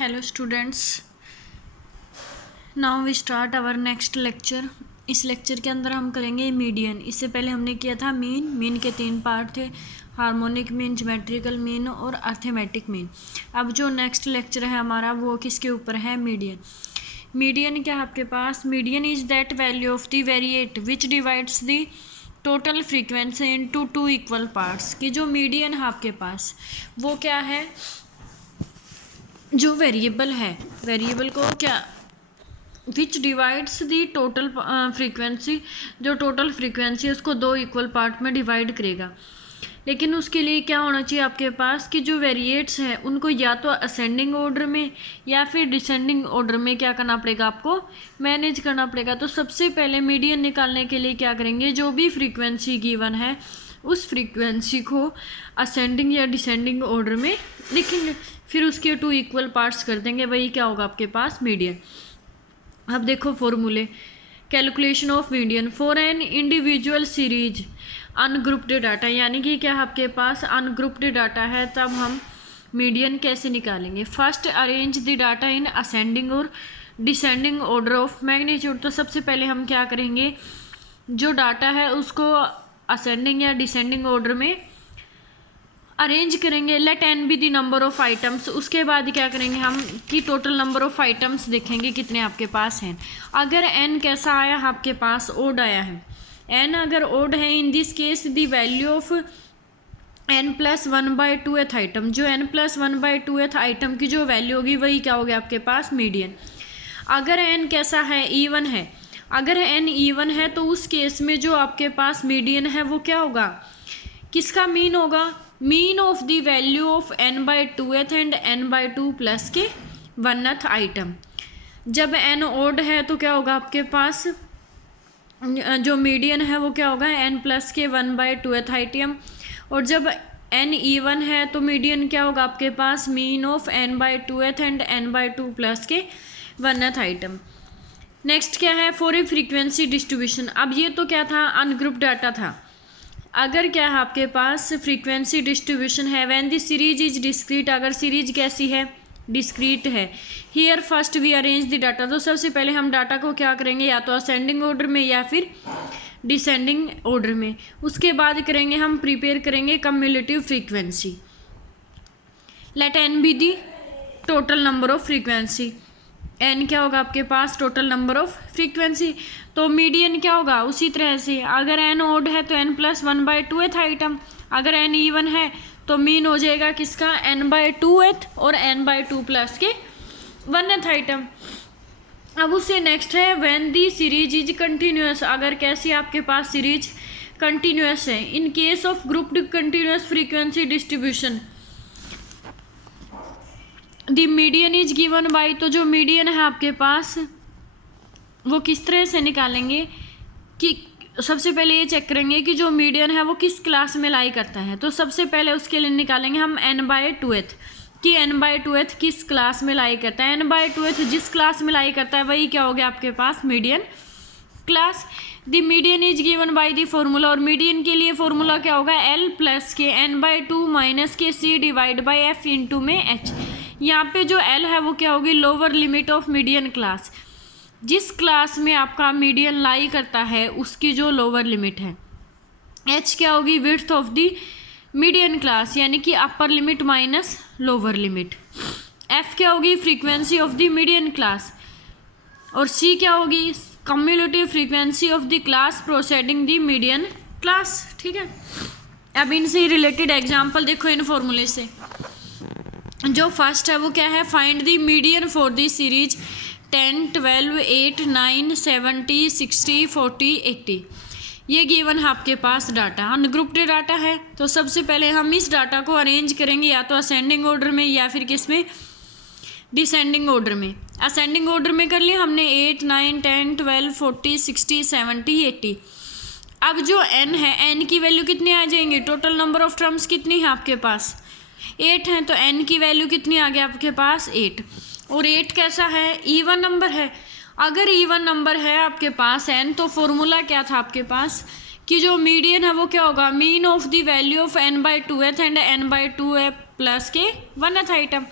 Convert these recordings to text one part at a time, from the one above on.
Hello students, now we start our next lecture. इस lecture के अंदर हम करेंगे मीडियन। इससे पहले हमने किया था मीन के 3 पार्ट थे, हार्मोनिक मीन, ज्योमेट्रिकल मीन और अर्थमेटिक मीन। अब जो नेक्स्ट लेक्चर है हमारा वो किसके ऊपर है? मीडियन। मीडियन क्या है आपके पास? Median is that value of the variate which divides the total frequency into 2 equal parts. कि जो मीडियन है आपके पास वो क्या है? जो वेरिएबल है, वेरिएबल को क्या विच डिवाइड्स दी टोटल फ्रीक्वेंसी, जो टोटल फ्रीक्वेंसी है उसको 2 इक्वल पार्ट में डिवाइड करेगा। लेकिन उसके लिए क्या होना चाहिए आपके पास कि जो वेरिएट्स हैं उनको या तो असेंडिंग ऑर्डर में या फिर डिसेंडिंग ऑर्डर में क्या करना पड़ेगा, आपको मैनेज करना पड़ेगा। तो सबसे पहले मीडियन निकालने के लिए क्या करेंगे, जो भी फ्रीक्वेंसी गिवन है उस फ्रीक्वेंसी को असेंडिंग या डिसेंडिंग ऑर्डर में लिखेंगे, फिर उसके 2 इक्वल पार्ट्स कर देंगे, वही क्या होगा आपके पास? मीडियन। अब देखो फॉर्मूले। Calculation of median for an individual series ungrouped data, यानी कि क्या आपके पास अनग्रुप्ड डाटा है तब हम मीडियन कैसे निकालेंगे। First arrange the data in ascending और डिसेंडिंग ऑर्डर ऑफ मैग्नीट्यूड। तो सबसे पहले हम क्या करेंगे, जो डाटा है उसको असेंडिंग या डिसेंडिंग ऑर्डर में अरेंज करेंगे। Let N be the number of items. उसके बाद क्या करेंगे हम कि टोटल नंबर ऑफ आइटम्स देखेंगे कितने आपके पास हैं। अगर एन कैसा आया आपके पास? ओड आया है। एन अगर ओड है, in this case the value of n plus 1/2th item, जो एन प्लस 1/2th आइटम की जो वैल्यू होगी वही क्या होगी आपके पास? मीडियन। अगर एन कैसा है? ईवन है। अगर एन ईवन है तो उस केस में जो आपके पास मीडियन है वो क्या होगा? किसका मीन होगा? Mean of the value of n/2th and n/2 plus के 1th आइटम। जब n ओड है तो क्या होगा आपके पास? जो मीडियन है वो क्या होगा? n प्लस के 1/2th आइटम। और जब n इवन है तो मीडियन क्या होगा आपके पास? Mean of n/2th and n/2 plus के 1th आइटम। नेक्स्ट क्या है? For a frequency distribution. अब ये तो क्या था? अनग्रुप डाटा था। अगर क्या है आपके पास फ्रीक्वेंसी डिस्ट्रीब्यूशन है, when the series is discrete. अगर सीरीज कैसी है? डिस्क्रीट है। Here first we arrange the data. तो सबसे पहले हम डाटा को क्या करेंगे, या तो असेंडिंग ऑर्डर में या फिर डिसेंडिंग ऑर्डर में। उसके बाद करेंगे हम प्रिपेयर करेंगे cumulative frequency. Let N be the total number of frequency. N क्या होगा आपके पास? Total number of frequency. तो मीडियन क्या होगा? उसी तरह से अगर एन ओड है तो एन प्लस 1/2th आइटम। अगर एन ईवन है तो मीन हो जाएगा किसका? n/2th और n/2 प्लस के 1th आइटम। अब उससे नेक्स्ट है when the series is continuous. अगर कैसी आपके पास सीरीज कंटिन्यूस है। In case of grouped continuous frequency distribution the median is given by. तो जो मीडियन है आपके पास वो किस तरह से निकालेंगे कि सबसे पहले ये चेक करेंगे कि जो मीडियन है वो किस क्लास में लाई करता है। तो सबसे पहले उसके लिए निकालेंगे हम n/2th कि n/2th किस क्लास में लाई करता है। n/2th जिस क्लास में लाई करता है वही क्या हो गया आपके पास? Median class. The median is given by the formula. और मीडियन के लिए फॉर्मूला क्या होगा? l प्लस के n/2 माइनस के c divide by f into में h। यहाँ पे जो l है वो क्या होगी? Lower limit of median class. जिस क्लास में आपका मीडियन लाई करता है उसकी जो लोअर लिमिट है। h क्या होगी? Width of the median class, यानी कि upper limit minus lower limit. f क्या होगी? Frequency of the median class. और c क्या होगी? Cumulative frequency of the class proceeding the median class. ठीक है, अब इनसे रिलेटेड एग्जाम्पल देखो इन फॉर्मूले से। जो फर्स्ट है वो क्या है? Find the median for the series 10, 12, 8, 9, 70, 60, 40, 80। ये गिवन है आपके पास डाटा, अनग्रुप्ड डाटा है। तो सबसे पहले हम इस डाटा को अरेंज करेंगे या तो असेंडिंग ऑर्डर में या फिर किस में? डिसेंडिंग ऑर्डर में। असेंडिंग ऑर्डर में कर लिया हमने 8, 9, 10, 12, 40, 60, 70, 80। अब जो n है, n की वैल्यू कितनी आ जाएंगी? टोटल नंबर ऑफ टर्म्स कितनी है आपके पास? 8 है। तो n की वैल्यू कितनी आ गई आपके पास? 8। और 8 कैसा है? ईवन नंबर है। अगर ईवन नंबर है आपके पास n, तो फॉर्मूला क्या था आपके पास कि जो मीडियन है वो क्या होगा? Mean of the value of n/2th and n/2 plus के 1th आइटम।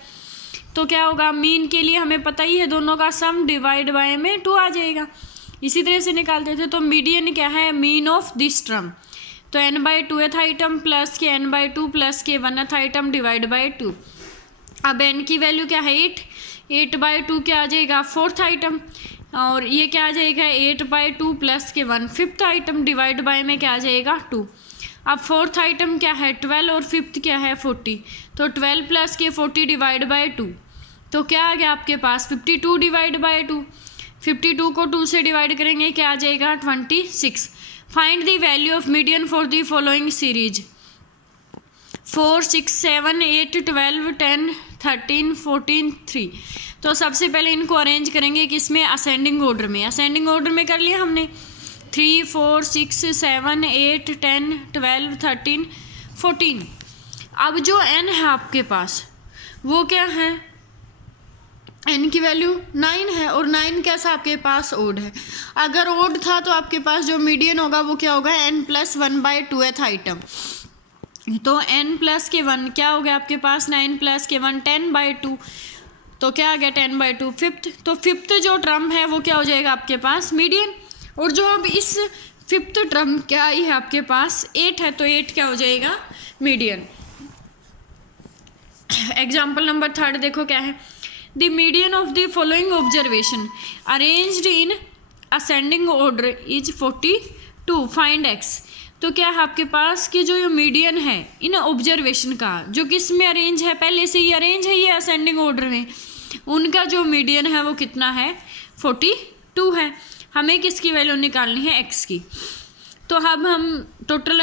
तो क्या होगा, मीन के लिए हमें पता ही है दोनों का सम डिवाइड बाय में 2 आ जाएगा, इसी तरह से निकालते थे। तो मीडियन क्या है, मीन ऑफ दिस टर्म, तो n/2th आइटम प्लस के n/2 प्लस के 1th आइटम डिवाइड बाय 2। अब n की वैल्यू क्या है 8, 8/2 क्या आ जाएगा 4th आइटम, और ये क्या आ जाएगा 8/2 प्लस के 1/5 आइटम डिवाइड बाय में क्या आ जाएगा 2। अब 4th आइटम क्या है 12 और 5th क्या है 40, तो 12 प्लस के 40 डिवाइड बाय 2, तो क्या आ गया आपके पास 52 डिवाइड बाय 2। 52 को 2 से डिवाइड करेंगे क्या आ जाएगा 26। Find the value of median for the following series 4, 6, 7, 8, 12, 10, 13, 14, 3। तो सबसे पहले इनको अरेंज करेंगे किसमें, असेंडिंग ऑर्डर में। असेंडिंग ऑर्डर में कर लिया हमने 3, 4, 6, 7, 8, 10, 12, 13, 14। अब जो n है आपके पास वो क्या है, n की वैल्यू 9 है, और 9 कैसा आपके पास ओड है। अगर ओड था तो आपके पास जो मीडियन होगा वो क्या होगा n+1/2th आइटम, तो n प्लस के 1 क्या हो गया आपके पास 9 प्लस के 1 10/2, तो क्या आ गया 10/2 फिफ्थ। तो फिफ्थ जो टर्म है वो क्या हो जाएगा आपके पास मीडियन, और जो अब इस फिफ्थ टर्म क्या आई है आपके पास 8 है, तो 8 क्या हो जाएगा मीडियन। एग्जाम्पल नंबर 3 देखो क्या है, the median of the following observation arranged in ascending order is 42, find x। तो क्या है आपके पास कि जो ये मीडियन है इन ऑब्जर्वेशन का जो किस में अरेंज है, पहले से ही अरेंज है ये असेंडिंग ऑर्डर में, उनका जो मीडियन है वो कितना है 42 है। हमें किसकी वैल्यू निकालनी है x की। तो अब हम टोटल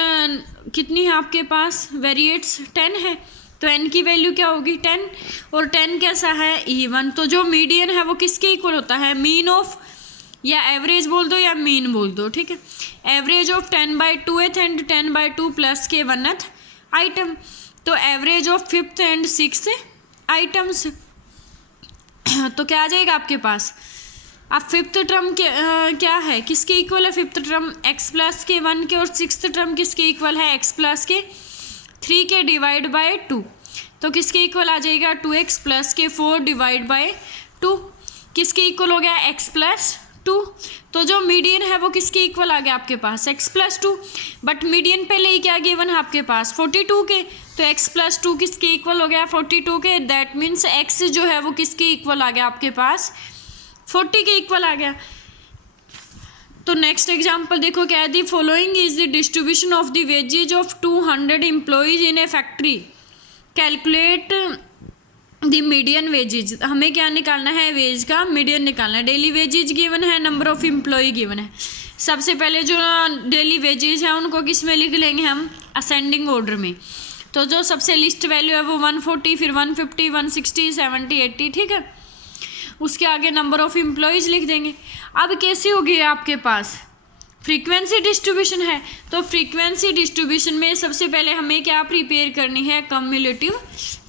कितनी है आपके पास वेरिएट्स 10 है, तो n की वैल्यू क्या होगी 10, और 10 कैसा है इवन। तो जो मीडियन है वो किसके इक्वल होता है, मीन ऑफ, या एवरेज बोल दो या मीन बोल दो, ठीक है, average of 10/2th and 10/2 plus के 1th आइटम, तो average of 5th and 6th items. तो क्या आ जाएगा आपके पास, अब फिफ्थ टर्म क्या है किसके इक्वल है, फिफ्थ टर्म x प्लस के 1 के, और सिक्स्थ टर्म किसके इक्वल है x प्लस के 3 के डिवाइड बाय 2, तो किसके इक्वल आ जाएगा 2x प्लस के 4 डिवाइड बाय 2, किसके इक्वल हो गया x प्लस 2। तो जो मीडियन है वो किसके इक्वल आ गया आपके पास x प्लस 2, बट मीडियन पहले ही क्या गिवन है आपके पास 42 के, तो x प्लस 2 किसके इक्वल हो गया 42 के, दैट मीन्स x जो है वो किसके इक्वल आ गया आपके पास 40 के इक्वल आ गया। तो नेक्स्ट एग्जांपल देखो क्या है, the following is the distribution of the wages of 200 employees in a factory, calculate the median wages. हमें क्या निकालना है, वेज का मीडियन निकालना है। डेली वेजेज गिवन है, नंबर ऑफ एम्प्लॉय गिवन है। सबसे पहले जो डेली वेजेज है उनको किस में लिख लेंगे हम, असेंडिंग ऑर्डर में। तो जो सबसे लिस्ट वैल्यू है वो 140, फिर 150, 160, 70, 80, ठीक है। उसके आगे नंबर ऑफ एम्प्लॉयज़ लिख देंगे। अब कैसी होगी आपके पास फ्रीक्वेंसी डिस्ट्रीब्यूशन है, तो फ्रीक्वेंसी डिस्ट्रीब्यूशन में सबसे पहले हमें क्या प्रिपेयर करनी है, कम्युलेटिव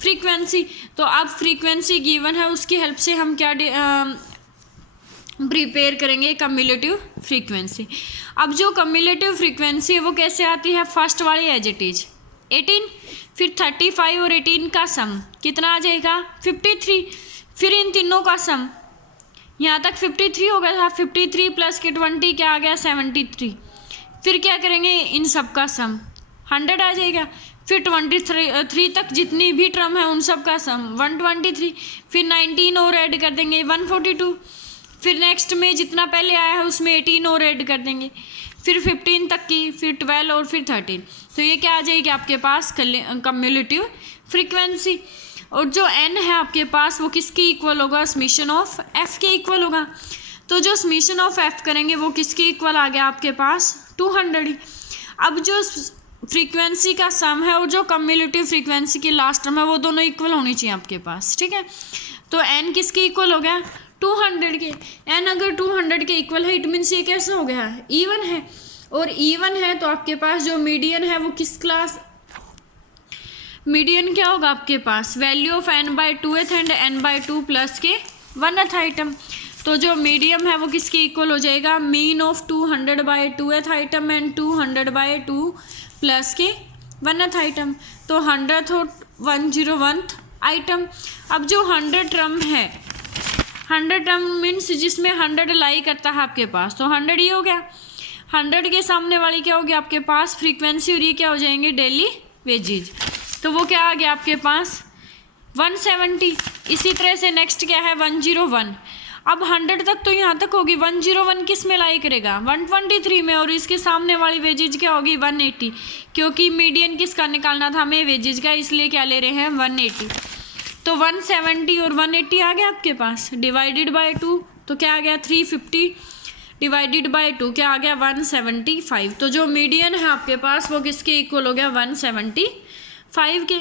फ्रीक्वेंसी। तो अब फ्रीक्वेंसी गिवन है, उसकी हेल्प से हम क्या प्रिपेयर करेंगे, कम्युलेटिव फ्रीक्वेंसी। अब जो कम्युलेटिव फ्रीक्वेंसी है वो कैसे आती है, फर्स्ट वाली एज इट इज 18, फिर 35 और 18 का सम कितना आ जाएगा 53, फिर इन तीनों का सम यहाँ तक 53 हो गया था, 53 प्लस के 20 क्या आ गया 73, फिर क्या करेंगे इन सब का सम 100 आ जाएगा, फिर 23 तक जितनी भी टर्म है उन सब का सम 123, फिर 19 और ऐड कर देंगे 142, फिर नेक्स्ट में जितना पहले आया है उसमें 18 और ऐड कर देंगे, फिर 15 तक की, फिर 12 और फिर 13। तो ये क्या आ जाएगी आपके पास कम्युलेटिव फ्रीक्वेंसी। और जो n है आपके पास वो किसके इक्वल होगा, समेशन ऑफ f के इक्वल होगा। तो जो समेशन ऑफ f करेंगे वो किसके इक्वल आ गया आपके पास 200। अब जो फ्रीक्वेंसी का सम है और जो कम्युलेटिव फ्रीक्वेंसी की लास्ट टर्म है वो दोनों इक्वल होनी चाहिए आपके पास, ठीक है। तो n किसके इक्वल हो गया 200 के। n अगर 200 के इक्वल है इट मीन्स ये कैसा हो गया इवन है, और इवन है तो आपके पास जो मीडियन है वो किस क्लास, मीडियन क्या होगा आपके पास value of n/2th and n/2 plus के 1th आइटम। तो जो मीडियम है वो किसके इक्वल हो जाएगा, mean of 200/2th item and 200/2 plus के 1th आइटम। तो 100th और 101th आइटम। अब जो 100 टर्म है, 100 टर्म मीन्स जिसमें 100 लाई करता है आपके पास, तो 100 ये हो गया। 100 के सामने वाली क्या होगी आपके पास फ्रीक्वेंसी, और ये क्या हो जाएंगे डेली वेजेज। तो वो क्या आ गया आपके पास 170। इसी तरह से नेक्स्ट क्या है 101। अब 100 तक तो यहाँ तक होगी, 101 किस में लाई करेगा 123 में, और इसके सामने वाली वेजेज क्या होगी 180, क्योंकि मीडियन किसका निकालना था हमें वेजेज का, इसलिए क्या ले रहे हैं 180। तो 170 और 180 आ गया आपके पास, डिवाइडेड बाय 2 तो क्या आ गया 350, डिवाइडेड बाय 2 क्या आ गया 175। तो जो मीडियन है आपके पास वो किसके इक्वल हो गया 175 के।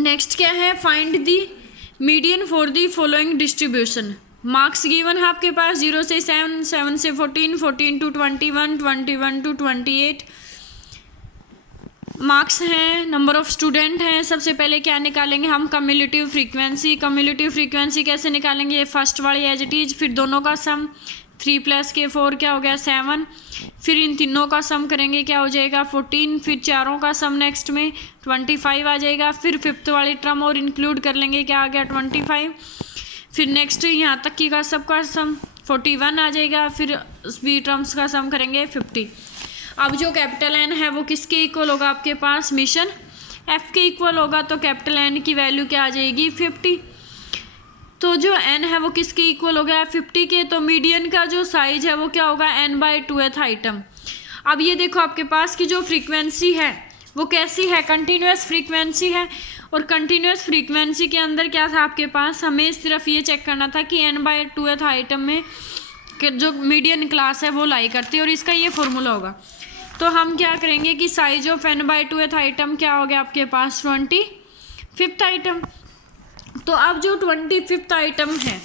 नेक्स्ट क्या है find the median for the following distribution. Marks given है आपके पास 0 से 7, 7 से 14, 14 to 21, 21 to 28 मार्क्स हैं, नंबर ऑफ स्टूडेंट हैं। सबसे पहले क्या निकालेंगे हम कम्युलेटिव फ्रीक्वेंसी। कम्युलेटिव फ्रीक्वेंसी कैसे निकालेंगे, ये फर्स्ट वाली एज इट इज, फिर दोनों का सम 3 + के 4 क्या हो गया 7, फिर इन तीनों का सम करेंगे क्या हो जाएगा 14, फिर चारों का सम नेक्स्ट में 25 आ जाएगा, फिर फिफ्थ वाली टर्म और इंक्लूड कर लेंगे क्या आ गया 25, फिर नेक्स्ट यहाँ तक की का सबका सम 41 आ जाएगा, फिर बी टर्म्स का सम करेंगे 50। अब जो कैपिटल एन है वो किसके इक्वल होगा आपके पास मिशन एफ के इक्वल होगा, तो कैपिटल एन की वैल्यू क्या आ जाएगी 50। तो जो एन है वो किसके इक्वल हो गया 50 के। तो मीडियन का जो साइज है वो क्या होगा n/2th आइटम। अब ये देखो आपके पास की जो फ्रीक्वेंसी है वो कैसी है कंटिन्यूस फ्रीक्वेंसी है, और कंटिन्यूस फ्रीक्वेंसी के अंदर क्या था आपके पास, हमें सिर्फ ये चेक करना था कि n/2th आइटम में जो मीडियन क्लास है वो लाई करती है, और इसका ये फॉर्मूला होगा। तो हम क्या करेंगे कि साइज ऑफ n/2th आइटम क्या हो गया आपके पास 25th आइटम। तो अब जो 25th आइटम है,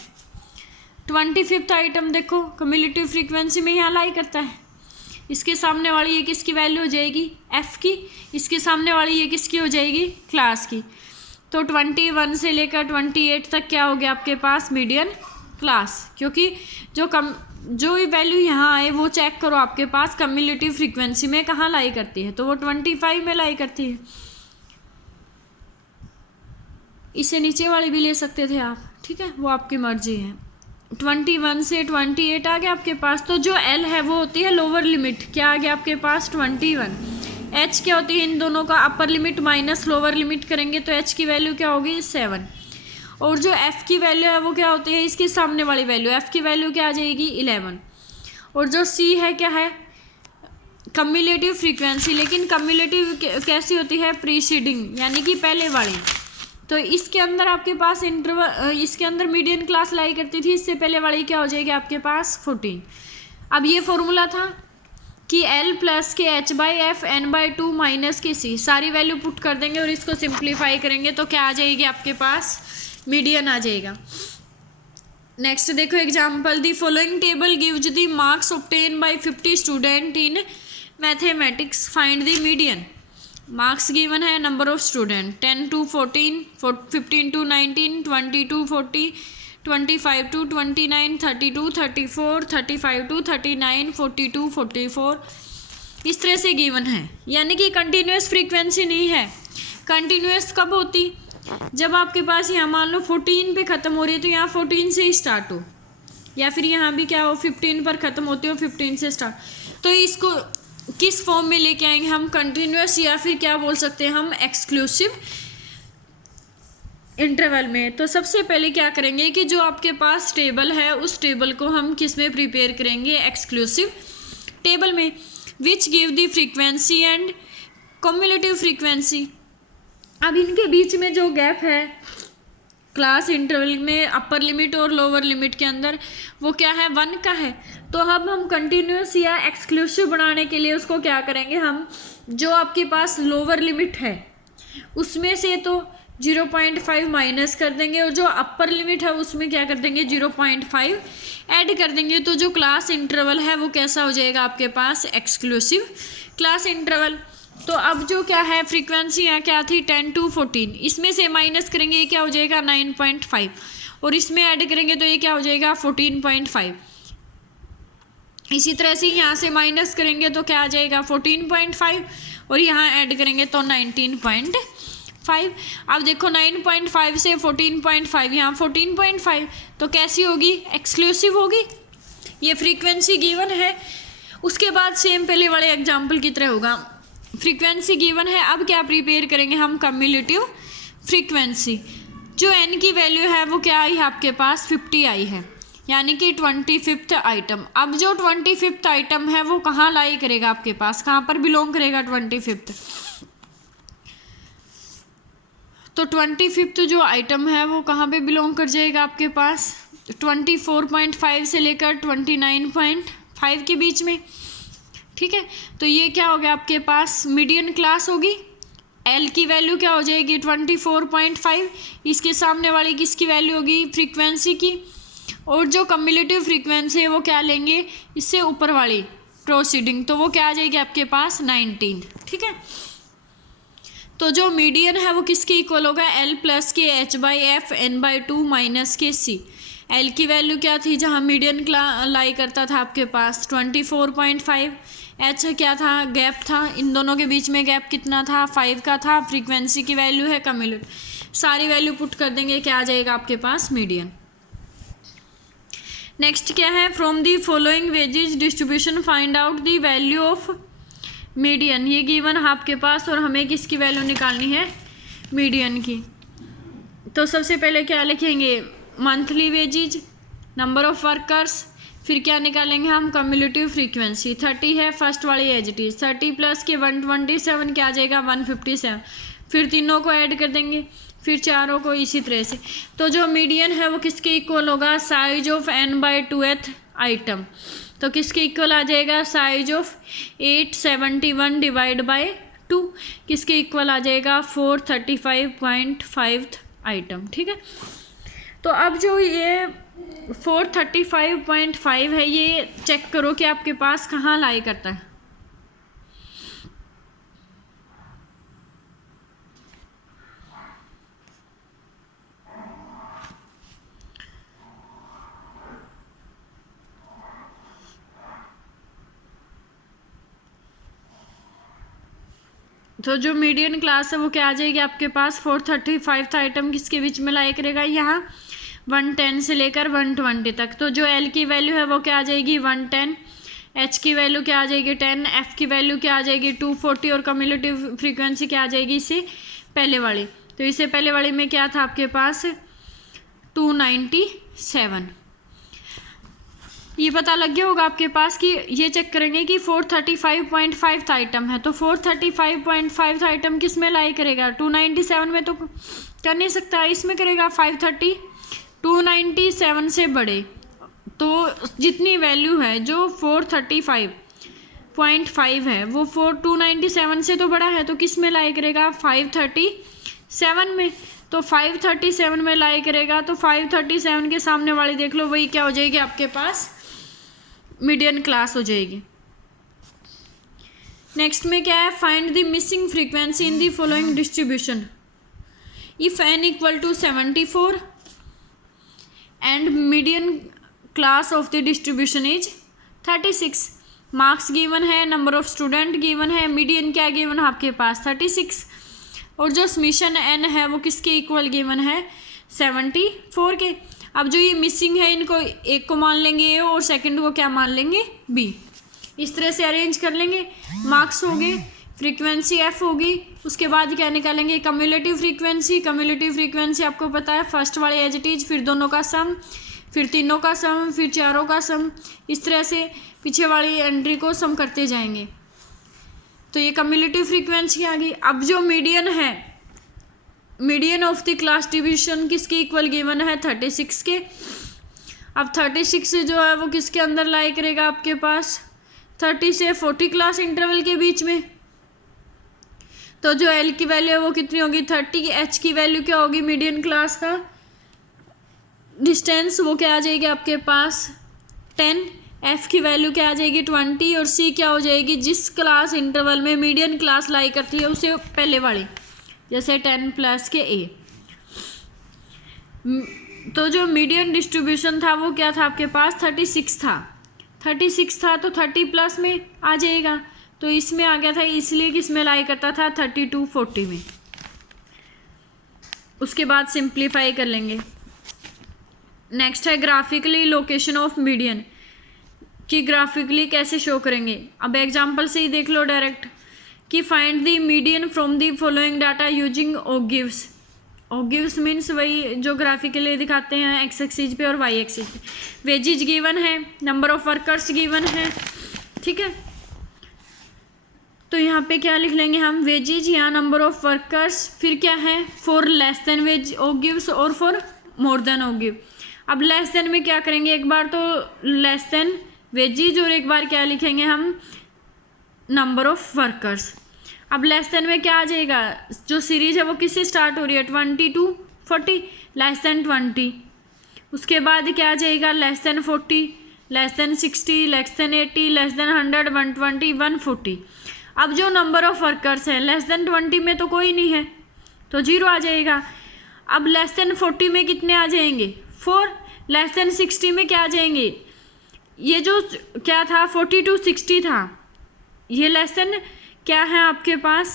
25th आइटम देखो कम्युलेटिव फ्रीक्वेंसी में यहाँ लाई करता है। इसके सामने वाली ये किसकी वैल्यू हो जाएगी एफ की, इसके सामने वाली ये किसकी हो जाएगी क्लास की। तो 21 से लेकर 28 तक क्या हो गया आपके पास मीडियन क्लास, क्योंकि जो वैल्यू यहाँ आए वो चेक करो आपके पास कम्युलेटिव फ्रीक्वेंसी में कहाँ लाई करती है, तो वो 25 में लाई करती है। इससे नीचे वाली भी ले सकते थे आप, ठीक है, वो आपकी मर्जी है। 21 से 28 आ गया आपके पास। तो जो एल है वो होती है लोअर लिमिट, क्या आ गया आपके पास 21। एच क्या होती है इन दोनों का upper limit minus lower limit करेंगे तो एच की वैल्यू क्या होगी 7, और जो एफ़ की वैल्यू है वो क्या होती है इसके सामने वाली वैल्यू, एफ़ की वैल्यू क्या आ जाएगी 11, और जो सी है क्या है कम्युलेटिव फ्रीक्वेंसी। लेकिन कम्युलेटिव कैसी होती है प्रीसीडिंग, यानी कि पहले वाली। तो इसके अंदर आपके पास इंटरवल, इसके अंदर मीडियन क्लास लाई करती थी, इससे पहले वाली क्या हो जाएगी आपके पास 14। अब ये फॉर्मूला था कि L + के h/f n/2 - के c, सारी वैल्यू पुट कर देंगे और इसको सिंप्लीफाई करेंगे तो क्या आ जाएगी आपके पास मीडियन आ जाएगा। नेक्स्ट देखो example, the following table gives the marks obtain bye 50 student in mathematics, find the median. Marks given है number of student 10 to 14, 15 to 19, 20 to 40, 25 to 29, 30 to 34, 35 to 39, 40 to 44 इस तरह से गिवन है। यानी कि कंटिन्यूस फ्रीक्वेंसी नहीं है। कंटिन्यूस कब होती, जब आपके पास यहाँ मान लो 14 पे ख़त्म हो रही है तो यहाँ 14 से ही स्टार्ट हो, या फिर यहाँ भी क्या हो 15 पर ख़त्म होती हो 15 से स्टार्ट। तो इसको किस फॉर्म में लेके आएंगे हम कंटिन्यूस, या फिर क्या बोल सकते हैं हम एक्सक्लूसिव इंटरवल में। तो सबसे पहले क्या करेंगे कि जो आपके पास टेबल है उस टेबल को हम किस में प्रिपेयर करेंगे एक्सक्लूसिव टेबल में, which give the frequency and cumulative frequency. अब इनके बीच में जो गैप है क्लास इंटरवल में अपर लिमिट और लोअर लिमिट के अंदर वो क्या है 1 का है। तो अब हम कंटिन्यूस या एक्सक्लूसिव बनाने के लिए उसको क्या करेंगे, हम जो आपके पास लोअर लिमिट है उसमें से तो 0.5 माइनस कर देंगे, और जो अपर लिमिट है उसमें क्या कर देंगे 0.5 ऐड कर देंगे। तो जो क्लास इंटरवल है वो कैसा हो जाएगा आपके पास एक्सक्लूसिव क्लास इंटरवल। तो अब जो क्या है फ्रीक्वेंसी यहाँ क्या थी 10 to 14, इसमें से माइनस करेंगे ये क्या हो जाएगा 9.5, और इसमें ऐड करेंगे तो ये क्या हो जाएगा 14.5। इसी तरह से यहाँ से माइनस करेंगे तो क्या आ जाएगा 14.5, और यहाँ ऐड करेंगे तो 19.5 5। अब देखो 9.5 से 14.5, यहाँ 14.5, तो कैसी होगी, एक्सक्लूसिव होगी। ये फ्रीक्वेंसी गिवन है। उसके बाद सेम पहले वाले एग्जाम्पल की तरह होगा, फ्रीक्वेंसी गिवन है। अब क्या प्रिपेयर करेंगे हम, कम्युलेटिव फ्रीक्वेंसी। जो n की वैल्यू है वो क्या आई है आपके पास, 50 आई है, यानी कि 25th आइटम। अब जो 25th आइटम है वो कहाँ लाई करेगा आपके पास, कहाँ पर बिलोंग करेगा 25th, तो 25th जो आइटम है वो कहाँ पे बिलोंग कर जाएगा आपके पास, 24.5 से लेकर 29.5 के बीच में। ठीक है, तो ये क्या हो गया आपके पास, मीडियन क्लास होगी। एल की वैल्यू क्या हो जाएगी, 24.5। इसके सामने वाली किसकी वैल्यू होगी, फ्रीक्वेंसी की। और जो कम्युलेटिव फ्रीक्वेंसी है वो क्या लेंगे, इससे ऊपर वाली प्रोसीडिंग, तो वो क्या आ जाएगी आपके पास, 19। ठीक है, तो जो मीडियन है वो किसके इक्वल होगा, एल प्लस के h/f n/2 माइनस के c। एल की वैल्यू क्या थी, जहाँ मीडियन लाई करता था आपके पास 24.5। एच क्या था, गैप था, इन दोनों के बीच में गैप कितना था, 5 का था। फ्रीक्वेंसी की वैल्यू है कम्युलेटिव, सारी वैल्यू पुट कर देंगे, क्या आ जाएगा आपके पास, मीडियन। नेक्स्ट क्या है, from the following wages distribution find out the value of median. ये गिवन है आपके पास और हमें किसकी वैल्यू निकालनी है, मीडियन की। तो सबसे पहले क्या लिखेंगे, monthly wages, number of workers, फिर क्या निकालेंगे हम, कम्युलेटिव फ्रीक्वेंसी। 30 है फर्स्ट वाली एज इट इज, 30 प्लस के 127 क्या आ जाएगा, 157। फिर तीनों को ऐड कर देंगे, फिर चारों को इसी तरह से। तो जो मीडियन है वो किसके इक्वल होगा, साइज ऑफ n/2th आइटम। तो किसके इक्वल आ जाएगा, साइज ऑफ 871 डिवाइड बाय 2, किसके इक्वल आ जाएगा, 435.5 आइटम। ठीक है, तो अब जो ये 435.5 है, ये चेक करो कि आपके पास कहाँ लाई करता है। तो जो मीडियन क्लास है वो क्या आ जाएगी आपके पास, 435 आइटम किसके बीच में लाई करेगा, यहाँ 110 से लेकर 120 तक। तो जो एल की वैल्यू है वो क्या आ जाएगी, 110। एच की वैल्यू क्या आ जाएगी, 10। एफ की वैल्यू क्या आ जाएगी, 240। और कम्युलेटिव फ्रीक्वेंसी क्या आ जाएगी, इससे पहले वाली। तो इससे पहले वाली में क्या था आपके पास, 297। ये पता लग गया होगा आपके पास कि ये चेक करेंगे कि 435.5 आइटम है, तो 435.5 आइटम किस में लाई करेगा, 297 में तो कर नहीं सकता, इसमें करेगा 530। 297 से बड़े, तो जितनी वैल्यू है जो 435.5 है वो 297 से तो बड़ा है, तो किस में लाई करेगा, 537 में। तो 537 में लाई करेगा, तो 537 के सामने वाली देख लो, वही क्या हो जाएगी आपके पास, मीडियन क्लास हो जाएगी। नेक्स्ट में क्या है, find the missing frequency in the following distribution. If n equal to 74 and median class of the distribution is 36। Marks given है, नंबर ऑफ स्टूडेंट गिवन है, मीडियन क्या गिवन है आपके पास, 36। और जो समीशन n है वो किसके इक्वल गिवन है, 74 के। अब जो ये मिसिंग है, इनको एक को मान लेंगे ए और सेकंड को क्या मान लेंगे, बी। इस तरह से अरेंज कर लेंगे। मार्क्स हो गए, फ्रीक्वेंसी एफ होगी, उसके बाद क्या निकालेंगे, कम्युलेटिव फ्रीक्वेंसी। कम्युलेटिव फ्रीक्वेंसी आपको पता है, फर्स्ट वाले एज इट इज, फिर दोनों का सम, फिर तीनों का सम, फिर चारों का सम। इस तरह से पीछे वाली एंट्री को सम करते जाएंगे। तो ये कम्युलेटिव फ्रीक्वेंसी आ गई। अब जो मीडियन है, median of the class division किसके इक्वल गिवन है, 36 के। अब 36 जो है वो किसके अंदर लाई करेगा आपके पास, 30 से 40 क्लास इंटरवल के बीच में। तो जो एल की वैल्यू है वो कितनी होगी, 30। एच की वैल्यू क्या होगी, मीडियन क्लास का डिस्टेंस, वो क्या आ जाएगी आपके पास, 10। एफ की वैल्यू क्या आ जाएगी, 20। और सी क्या हो जाएगी, जिस क्लास इंटरवल में मीडियन क्लास लाई करती है उसे पहले वाली, जैसे 10 प्लस के ए। तो जो मीडियन डिस्ट्रीब्यूशन था वो क्या था आपके पास, 36 था। 36 था तो 30 प्लस में आ जाएगा, तो इसमें आ गया था, इसलिए किस में लाई करता था, 32 40 में। उसके बाद सिंप्लीफाई कर लेंगे। नेक्स्ट है ग्राफिकली लोकेशन ऑफ मीडियन, कि ग्राफिकली कैसे शो करेंगे। अब एग्जांपल से ही देख लो डायरेक्ट, कि find the median from the following data using ogives. Ogives means वही जो ग्राफिकली दिखाते हैं एक्स एक्सिस पे और वाई एक्सिस पे। वेजेज गिवन है, नंबर ऑफ वर्कर्स गिवन है, ठीक है। तो यहाँ पे क्या लिख लेंगे हम, वेजेज या नंबर ऑफ वर्कर्स, फिर क्या है फॉर लेस देन वेज ओगिव्स और फॉर मोर देन ओगिव। अब लेस देन में क्या करेंगे, एक बार तो लेस देन वेजेज और एक बार क्या लिखेंगे हम, नंबर ऑफ वर्कर्स। अब लेस देन में क्या आ जाएगा, जो सीरीज है वो किससे स्टार्ट हो रही है, 20 to 40, लेस देन 20। उसके बाद क्या आ जाएगा, less than 40, less than 60, less than 80, less than 100, 120, 140। अब जो नंबर ऑफ वर्कर्स है लेस देन 20 में तो कोई नहीं है तो 0 आ जाएगा। अब लेस देन 40 में कितने आ जाएंगे, 4। लेस देन 60 में क्या आ जाएंगे, ये जो क्या था 40 to 60 था, ये लेस देन क्या है आपके पास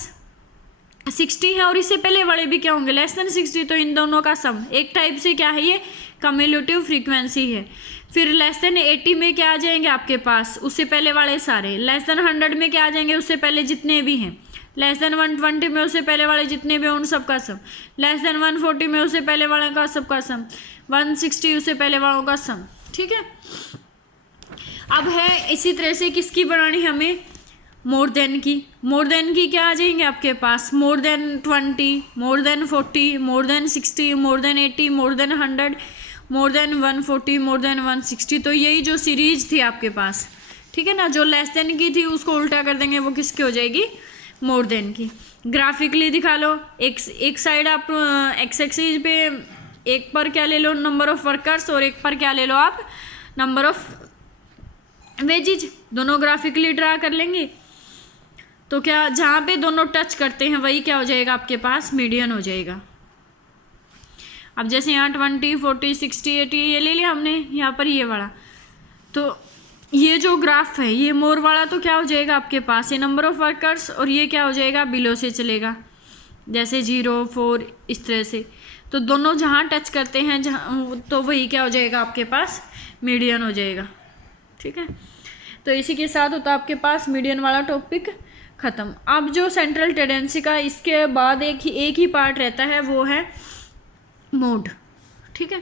60 है, और इससे पहले वाले भी क्या होंगे लेस देन 60, तो इन दोनों का सम एक टाइप से क्या है, ये कम्युलेटिव फ्रीक्वेंसी है। फिर लेस देन 80 में क्या आ जाएंगे आपके पास, उससे पहले वाले सारे। लेस देन 100 में क्या आ जाएंगे, उससे पहले जितने भी हैं। लेस देन 120 में उससे पहले वाले जितने भी हैं उन सब का सम। लेस देन 140 में उससे पहले वाले का सबका सम। 160 उससे पहले वालों का सम, ठीक है। अब है इसी तरह से किसकी बनानी हमें, मोर देन की। मोर देन की क्या आ जाएंगे आपके पास, more than 20, more than 40, more than 60, more than 80, more than 100, more than 140, more than 160। तो यही जो सीरीज थी आपके पास, ठीक है ना, जो लेस देन की थी उसको उल्टा कर देंगे, वो किसकी हो जाएगी, मोर देन की। ग्राफिकली दिखा लो, एक साइड आप एक्स एक्सिस पे एक पर क्या ले लो, नंबर ऑफ वर्कर्स, और एक पर क्या ले लो आप, नंबर ऑफ वेजेज। दोनों ग्राफिकली ड्रा कर लेंगे तो क्या जहाँ पे दोनों टच करते हैं वही क्या हो जाएगा आपके पास, मीडियन हो जाएगा। अब जैसे यहाँ 20, 40, 60, 80 ये ले लिया हमने, यहाँ पर ये वाला, तो ये जो ग्राफ है ये मोर वाला तो क्या हो जाएगा आपके पास, ये नंबर ऑफ वर्कर्स, और ये क्या हो जाएगा बिलो से चलेगा, जैसे 0, 4 इस तरह से। तो दोनों जहाँ टच करते हैं जहाँ, तो वही क्या हो जाएगा आपके पास, मीडियन हो जाएगा, ठीक है। तो इसी के साथ होता है आपके पास मीडियन वाला टॉपिक ख़त्म। अब जो सेंट्रल टेंडेंसी का इसके बाद एक ही पार्ट रहता है वो है मोड, ठीक है।